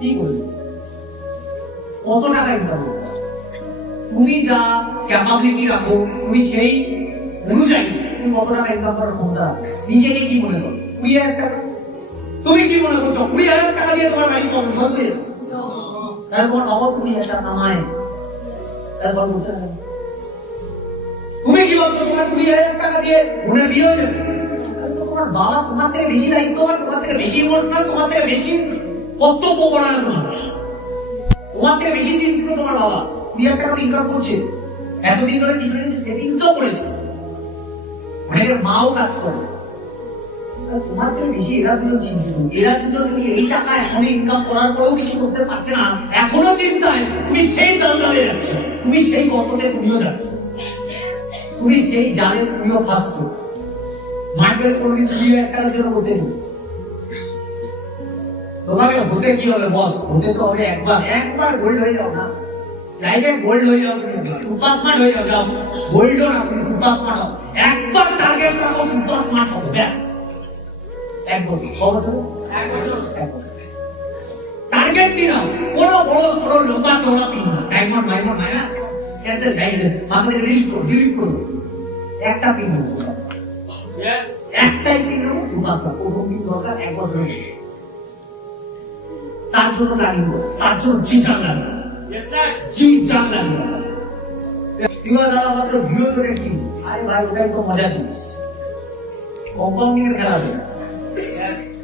কি করবে? কত টাকা ইনকাম করবে? তুমি যা ক্যাপাবিলিটি রাখো, তুমি সেই অনুযায়ী তুমি কত টাকা ইনকাম করার ক্ষমতা নিজেকে কি মনে করো? 20,000 টাকা। তুমি কি মনে করছো 20,000 টাকা দিয়ে তোমার বাড়ি কম চলবে? তাহলে তোমার বাবা 20,000 টাকা কামায়, তুমি কি ভাবছো তোমার 20,000 টাকা দিয়ে বোনের বিয়ে হয়ে যাবে? তোমার বাবা তোমার থেকে বেশি দায়িত্ববান, তোমার থেকে বেশি ইমোশনাল, তোমার থেকে বেশি কর্তব্য পরায়ণ মানুষ, তোমার থেকে বেশি চিন্তিত তোমার বাবা। 20,000 টাকা ইনকাম করছে, এতদিন ধরে কিছু না কিছু সেভিংসও করেছে, অনেকের মাও কাজ করে, তোমার থেকে বেশি এরা দুজন চিন্তিত। এরা দুজন তুমি এই টাকা এখন ইনকাম করার পরেও কিছু করতে পারছে না, এখনো চিন্তায় তুমি সেই দলদলে যাচ্ছ, তুমি সেই গর্তে তুমিও যাচ্ছ, তুমি সেই জালে তুমিও ফাঁসছো। মাইক্রোস কোনদিন 20,000 টাকার জন্য করতে নেই। তোমাকে হতে কি হবে বস? হতে তো হবে একবার গোল্ড হয়ে যাও না, লাইফে গোল্ড হয়ে যাও, তুমি সুপার স্মার্ট হয়ে যাও। গোল্ডও না, তুমি সুপার স্মার্ট হও। একবার টার্গেট রাখো, সুপার স্মার্ট হবে, ব্যাস। 1 বছর, 6 বছর, 1 বছর, 1 বছর টার্গেট দিন। বড় বড় বড় লম্বা চওড়া পিন না, ডায়মন্ড মাইনাস ক্যান্সেল গাইডেন্স মাঝে ডিলিট করো। একটা পিন নেবো, একটাই পিন নেবো, সুপার স্মার্ট। প্রথম পিন দরকার 1 বছর, তার জন্য প্ল্যানিং করো, তার জন্য জিজান লাগবে, জিজান লাগবে। তুইও দাদা মাত্র ভিডিও করে কি? আরে ভাই ওটাই তো মজা জিনিস, কম্পাউন্ডিং এর খেলা হবে।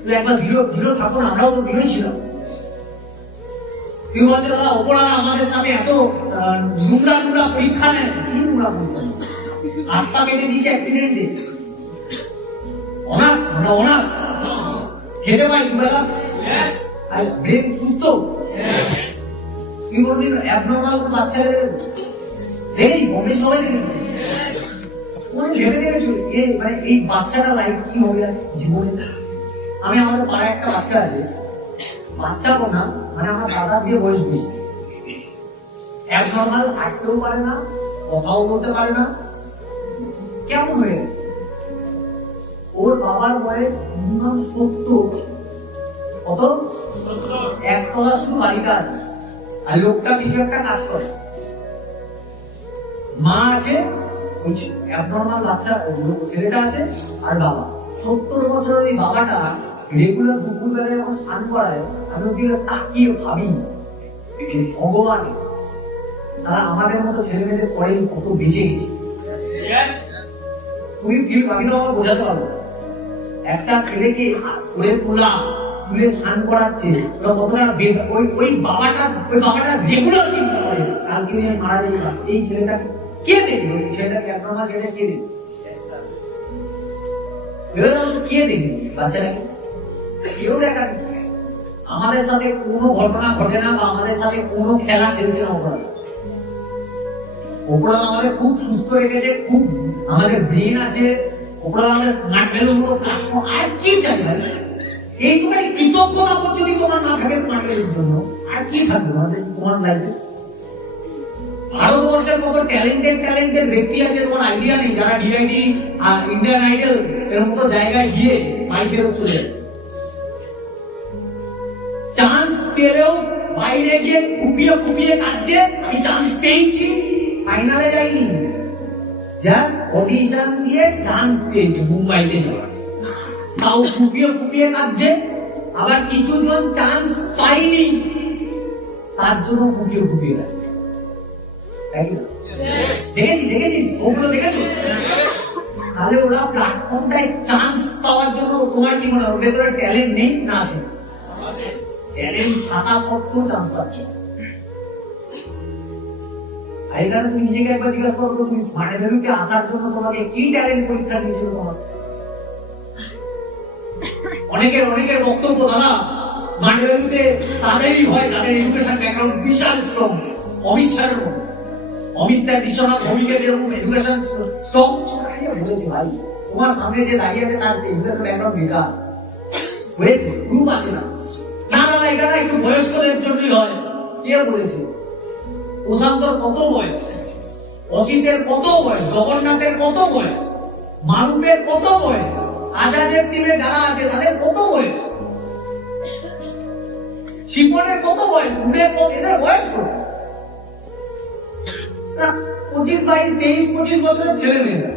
তুই একবার ভিডিও থাকো না, আমরাও তো ভিডিওই ছিলাম। তুই বলছে দাদা ওপরা আমাদের সাথে এত নোংরা পরীক্ষা নেয়। কি নোংরা পরীক্ষা? হাত পা কেটে দিয়েছে অ্যাক্সিডেন্টে, অনাথ খেতে পাই দুবেলা, আর ব্রেন সুস্থ। তুই বলবি অ্যাবনর্মাল কোন বাচ্চা দেখি বম্বে সবাই দেখেছি, ভেবে দেখেছো মানে এই বাচ্চাটা লাইফ কি হবে জীবনে? আমি আমাদের পাড়ায় একটা বাচ্চা আছে, বাচ্চা না মানে আমার দাদা দিয়ে বয়স বেশি, অ্যাবনর্মাল, হাঁটতেও পারে না, কথাও বলতে পারে না, কেমন হয়ে গেছে? ওর বাবার বয়স মিনিমাম 70, কত? 1 তলা শুধু বাড়িটা আছে, আর লোকটা কিছু একটা কাজ করে, মা আছে, অ্যাবনর্মাল বাচ্চা ছেলেটা আছে, আর বাবা। 70 বছর ওই বাবাটা রেগুলার দুপুরবেলায় যখন স্নান করায়, আমি ওদিকে তাকিয়ে ভাবি ভগবান, তারা আমাদের মতো ছেলে মেয়েদের পরে কত বেঁচে গেছে। তুমি ফিল ভাবি না, আমার বোঝাতে পারবো। একটা ছেলেকে তুলে তুলে স্নান করাচ্ছে, কতটা ওই বাবাটা রেগুলার চিন্তা করে কালকে মারা যাবে, এই ছেলেটা কে দেখবে? ছেলেটাকে আপনার ছেলে কে দেখবে? কে দেখবে বাচ্চাটাকে? কেউ দেখা। আমাদের সাথে কোনো ঘটনা ঘটে না, বা আমাদের সাথে কোনো খেলা খেলছে না। ওপরা আমাদের খুব সুস্থ রেখেছে, খুব আমাদের ব্রেন আছে, ওপরা আমাদের স্মার্ট ভ্যালুগুলো প্ল্যাটফর্ম। আর কি চাই ভাই? এই তোমার কৃতজ্ঞতা যদি তোমার না থাকে স্মার্ট ভ্যালুর জন্য, আর কি থাকবে তোমার লাইফে? ভারতবর্ষের মতো ট্যালেন্টেড ব্যক্তি আছে, তোমার আইডিয়া নেই, যারা ডিআইডি ইন্ডিয়ান আইডল এর মতো জায়গায় গিয়ে মাইকেল চলে যাচ্ছে। চান্স পেলেও বাইরে গিয়ে কুপিয়ে কাটছে, আমি চান্স পেয়েছি, ফাইনালে যাইনি, জাস্ট অডিশন দিয়ে চান্স পেয়েছে মুম্বাইতে যাওয়ার। তাও কুপিয়ে কাটছে। আবার কিছুজন চান্স পাইনি, তার জন্য কুপিয়ে কাটছে। দেখেছি ওগুলো দেখেছো? তাহলে ওরা প্ল্যাটফর্মটায় চান্স পাওয়ার জন্য তোমার কি মনে হয় ওদের ভেতরে ট্যালেন্ট নেই না আছে? ট্যালেন্ট থাকা সত্ত্বেও চান্স পাচ্ছে। এই কারণে তুমি নিজেকে একবার জিজ্ঞাসা করো, তুমি স্মার্ট ভ্যালুতে আসার জন্য তোমাকে কি ট্যালেন্ট পরীক্ষা দিয়েছিল তোমার? অনেকের বক্তব্য দাদা স্মার্ট ভ্যালুতে তাদেরই হয় যাদের এডুকেশন ব্যাকগ্রাউন্ড বিশাল স্ট্রং। অমিত স্যারের মতো, অমিত স্যার বিশ্বনাথ ভৌমিকের যেরকম এডুকেশন স্ট্রং, বলেছি ভাই তোমার সামনে যে দাঁড়িয়ে আছে তার এডুকেশন ব্যাকগ্রাউন্ড বেকার হয়েছে, গ্রুপ আছে না। না দাদা এটা না একটু বয়স্কদের জন্যই হয়। কে বলেছে? প্রশান্তর কত বয়স, অসিতের কত বয়স, জগন্নাথের কত বয়স, মারুফের কত বয়স, আজাদের টিমে যারা আছে তাদের কত বয়স? শিপনের কত বয়স, গুণের কত, এদের বয়স কত? না 25, 23, 25 বছরের ছেলে মেয়েরা